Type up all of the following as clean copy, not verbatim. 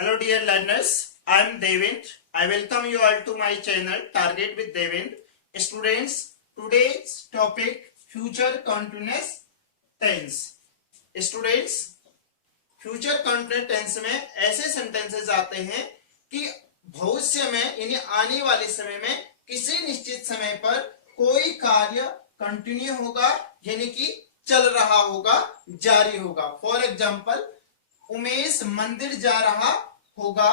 Hello dear learners, I am Devind. I welcome you all to my channel Target with Devind. Students, today's topic future continuous tense. Students, future continuous tense में ऐसे sentences आते हैं कि भविष्य में यानी आने वाले समय में किसी निश्चित समय पर कोई कार्य कंटिन्यू होगा यानी कि चल रहा होगा, जारी होगा। फॉर एग्जाम्पल, उमेश मंदिर जा रहा होगा,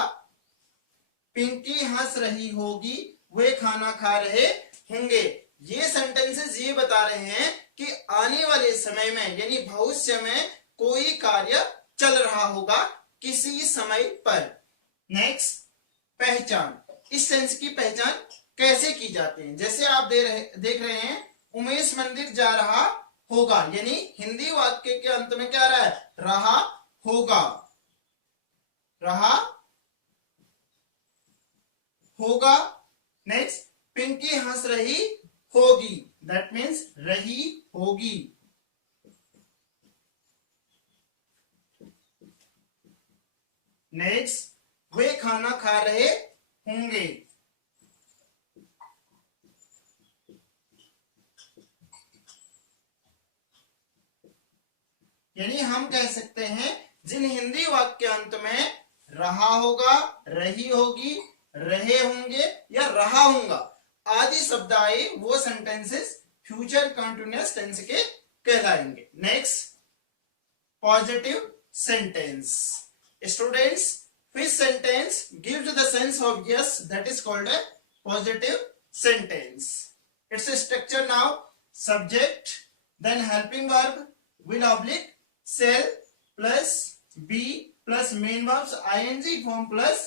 पिंकी हंस रही होगी, वे खाना खा रहे होंगे। ये सेंटेंसेस ये बता रहे हैं कि आने वाले समय में यानी भविष्य में कोई कार्य चल रहा होगा किसी समय पर। नेक्स्ट, पहचान। इस सेंस की पहचान कैसे की जाती है? जैसे आप देख रहे हैं, उमेश मंदिर जा रहा होगा, यानी हिंदी वाक्य के अंत में क्या आ रहा है? रहा होगा, रहा होगा। नेक्स्ट, पिंकी हंस रही होगी, दैट मीन्स रही होगी। नेक्स्ट, वे खाना खा रहे होंगे। यानी हम कह सकते हैं जिन हिंदी वाक्य अंत में रहा होगा, रही होगी, रहे होंगे या रहा होगा आदि शब्द आए, वो सेंटेंसेस फ्यूचर कंटिन्यूअस टेंस के कहलाएंगे। Next, positive sentence. Students, which sentence gives the sense of yes, that is called a positive sentence. Its structure now: subject, then helping verb, will oblique, shall plus be plus main verbs ing form plus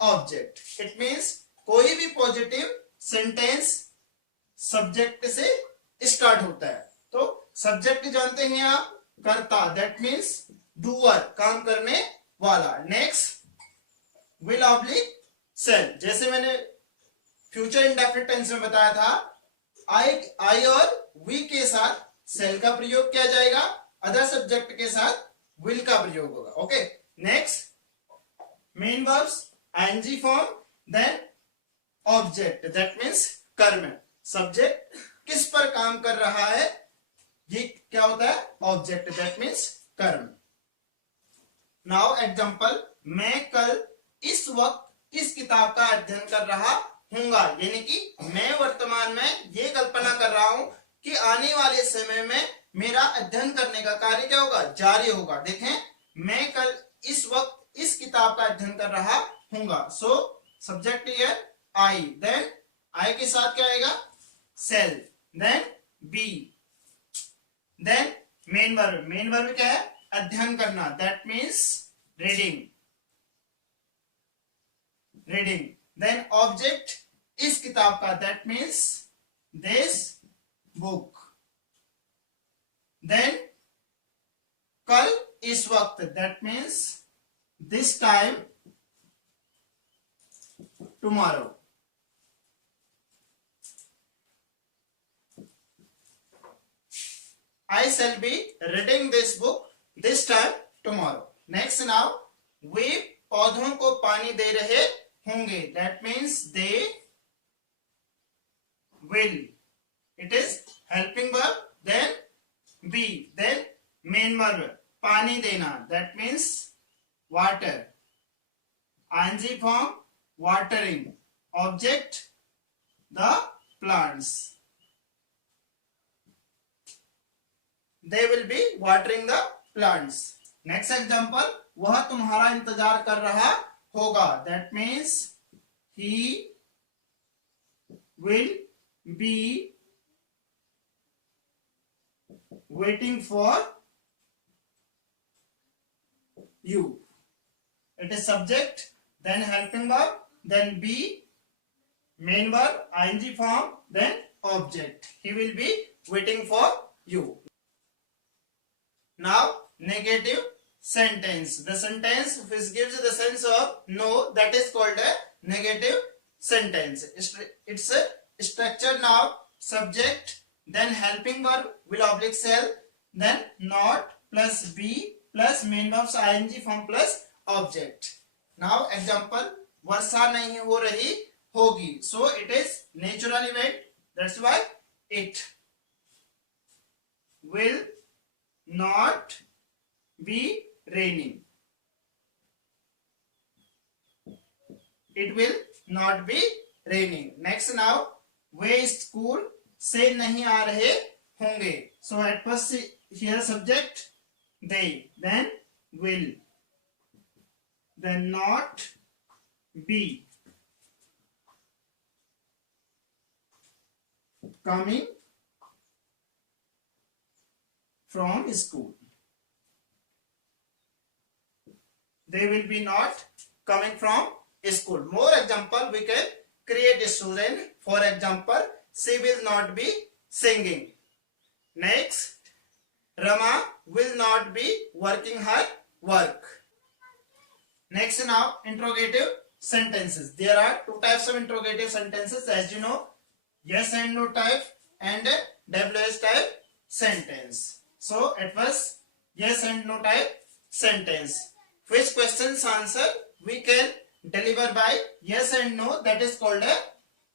object. It means कोई भी positive sentence subject से start होता है। तो subject जानते हैं आप, कर्ता, दैट मीन्स डूअर, काम करने वाला। नेक्स्ट, विल ऑब्लिक सेल। जैसे मैंने फ्यूचर इंडेफिनिट टेंस में बताया था, आई और वी के साथ सेल का प्रयोग किया जाएगा, अदर सब्जेक्ट के साथ विल का प्रयोग होगा। Okay. Next, main verbs ING form, then object, that means कर्म। सब्जेक्ट किस पर काम कर रहा है, ये क्या होता है? ऑब्जेक्ट, दैट मीन्स कर्म। नाउ एग्जाम्पल, मैं कल इस वक्त इस किताब का अध्ययन कर रहा हूंगा, यानी कि मैं वर्तमान में ये कल्पना कर रहा हूं कि आने वाले समय में मेरा अध्ययन करने का कार्य क्या होगा? जारी होगा। देखें, मैं कल इस वक्त इस किताब का अध्ययन कर रहा हूंगा। So subject here I, then I के साथ क्या आएगा? Shall, then be, then main verb. Main verb क्या है? अध्ययन करना, that means reading, reading. Then object इस किताब का, that means this book. Then कल इस वक्त, that means this time, tomorrow. I shall be reading this book this time tomorrow. Next, now, वे पौधों को पानी दे रहे होंगे, that means they will. It is helping verb, then be, then main verb, पानी देना, that means water. ing form, watering. Object, the plants. They will be watering the plants. Next example, वह तुम्हारा इंतजार कर रहा होगा, that means he will be waiting for you. It is subject, then helping verb, then be, main verb, ing form, then object. He will be waiting for you. Now, negative sentence. The sentence which gives the sense of no, that is called a negative sentence. It's a structure now: subject, then helping verb, will oblique shall, then not plus be plus main verbs ing form plus object. Now example, वर्षा नहीं हो रही होगी, so it is natural event, that's why it will not be raining. It will not be raining. Next now, way school से नहीं आ रहे होंगे. So at first here subject they, then will, then not be coming from school. They will be not coming from school. More example we can create a student. For example, she will not be singing. Next, Rama will not be working her work. Next now, interrogative sentences. There are two types of interrogative sentences, as you know, yes and no type and WH type sentence. So at first, yes and no type sentence. Which questions answer we can deliver by yes and no, that is called a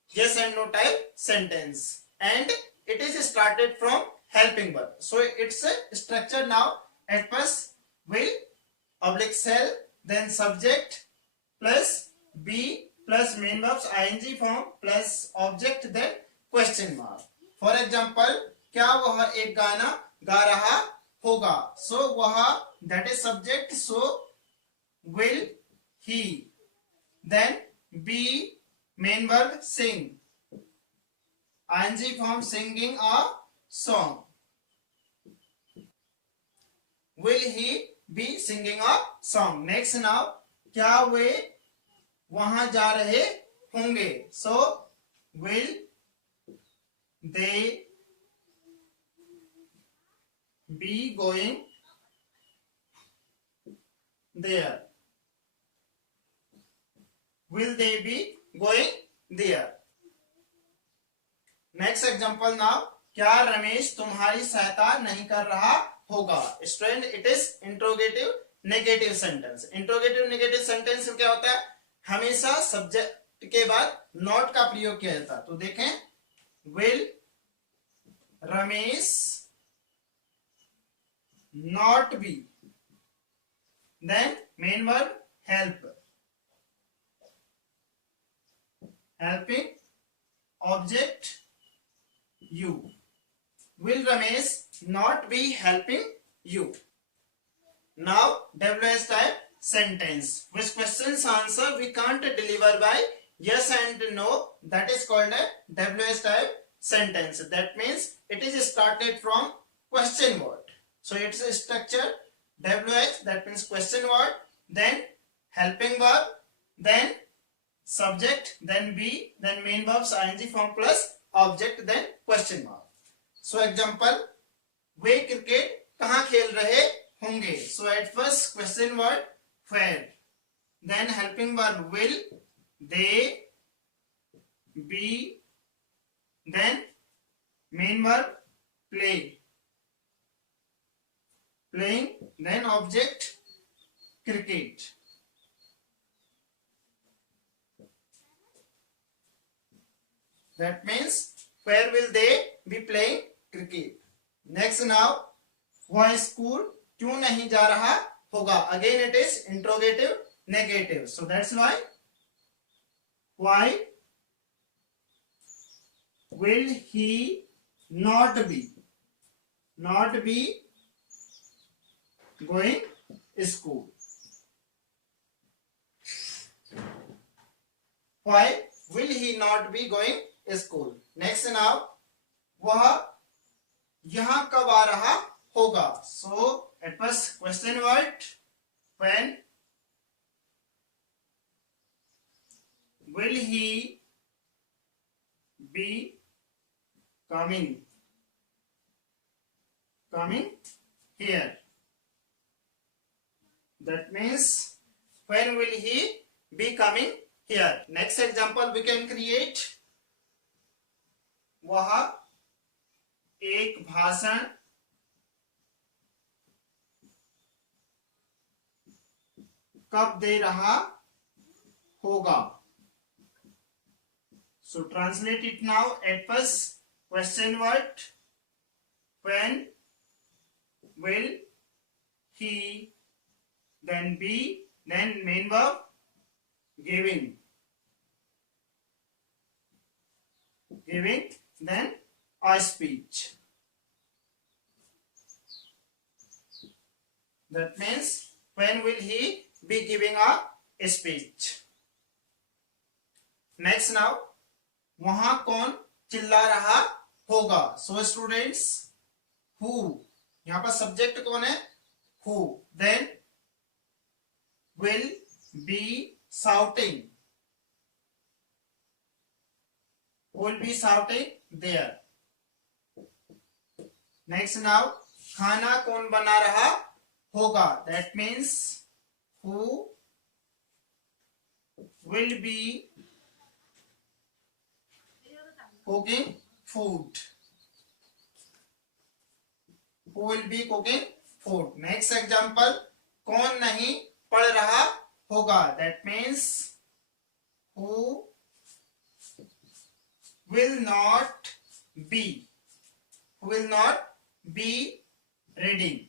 yes and no type sentence. And it is started from helping verb. So it's a structure now. At first, will oblique shall, then subject plus be plus main verbs ing form plus object, then question mark. For example, क्या वह एक गाना गा रहा होगा, सो वह, that is subject, so will he, then be main verb sing, ing form singing a song, will he be singing a song. Next now, क्या वे वहां जा रहे होंगे, so will they be going there, will they be going there. Next example now, क्या रमेश तुम्हारी सहायता नहीं कर रहा होगा. Student, it is interrogative negative sentence. Interrogative negative sentence में क्या होता है, हमेशा सब्जेक्ट के बाद नॉट का प्रयोग किया जाता है. तो देखें, will Ramesh not be, then main verb help, helping object you. Will Ramesh not be helping you? Now WH type sentence. Which questions answer we can't deliver by yes and no, that is called a WH type sentence. That means it is started from question word. So it's a structure WH, that means question word, then helping verb, then subject, then be, then main verbs ing form plus object, then question mark. So example, way cricket कहाँ खेल रहे होंगे. So at first question word where, then helping verb will, they be, then main verb play, playing, then object cricket. That means where will they be playing cricket. Next now, वह school क्यों नहीं जा रहा होगा. Again it is interrogative negative. So that's why will he not be going school. Why will he not be going school. Next now, वह यहाँ कब आ रहा होगा. So at first question word when, will he be coming here. That means when will he be coming here. Next example we can create, वह एक भाषण कब दे रहा होगा. So translate it now. At first question word. When will he, then be, then main verb giving, then a speech. That means when will he be giving a speech. Next now, वहां कौन चिल्ला रहा होगा. So students, who, यहां पर subject कौन है, who, then will be shouting, will be shouting there. Next now, खाना कौन बना रहा होगा. That means who will be cooking food, who will be cooking food. Next example, कौन नहीं पढ़ रहा होगा. That means who will not be reading.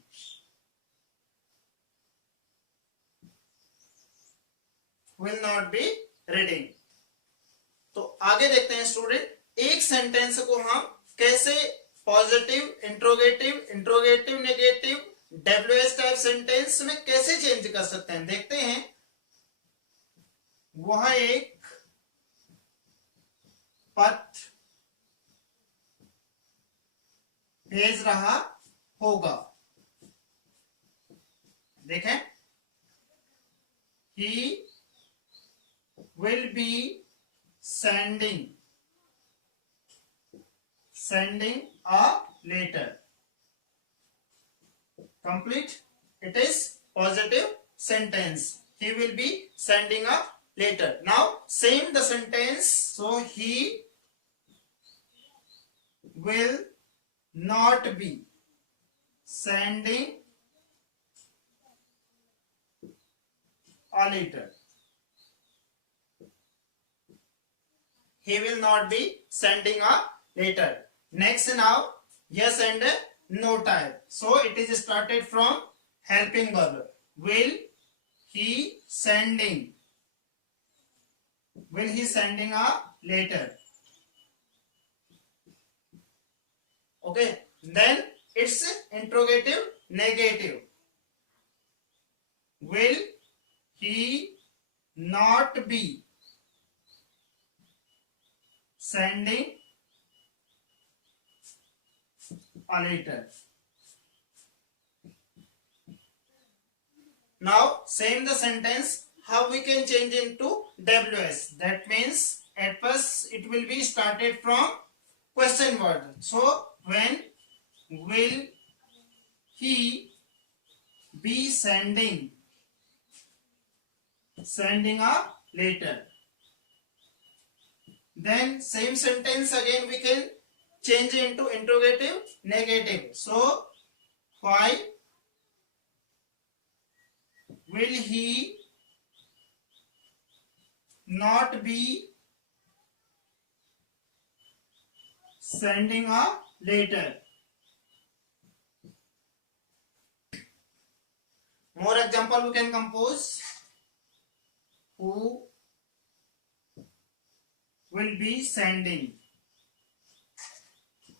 Will not be reading. तो आगे देखते हैं स्टूडेंट, एक सेंटेंस को हम कैसे positive, interrogative, negative, WH type sentence में कैसे चेंज कर सकते हैं. देखते हैं. वह एक पत्र भेज रहा होगा. देखें, he will be sending a letter. Complete. It is positive sentence. He will be sending a letter. Now same the sentence. So he will not be sending a letter. He will not be sending a letter. Next now, yes and no type. So it is started from helping verb. Will he sending a letter. Okay. Then it's interrogative, negative. Will he not be sending a letter. Now same the sentence, how we can change into WS. That means at first it will be started from question word. So when will he be sending a letter. Then same sentence again we can change into interrogative, negative. So why will he not be sending a letter? More example we can compose. Who will be sending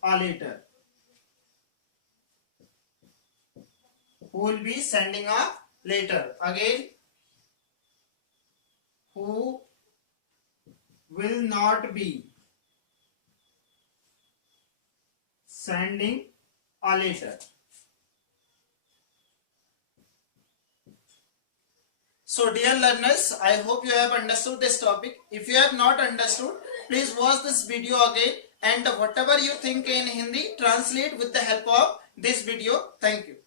a letter? Who will be sending a letter? Again, who will not be sending a letter? So dear learners, I hope you have understood this topic. If you have not understood, please watch this video again, and whatever you think in Hindi, translate with the help of this video. Thank you.